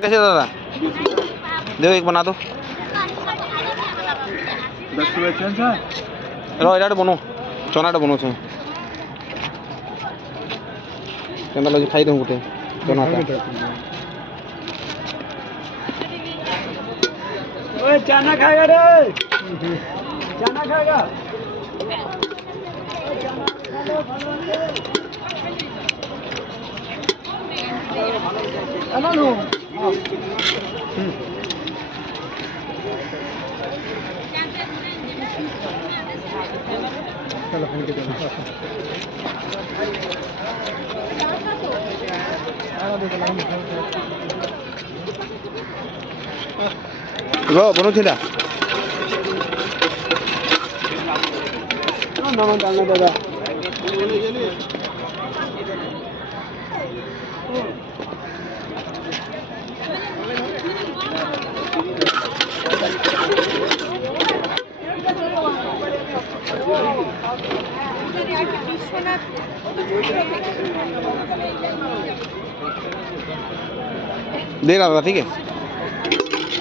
कैसे दादा? दो एक बना दो। 10 रुपये चेंज है। रो एटा बनो चनाटा बनो छे केनता लगे खाई दो गुटे चनाटा। ओए चना खाएगा रे, चना खाएगा। चना लो। चलो फोन के दे। रो बनो छेला नमक डालना दादा। दे रहा था ठीक है।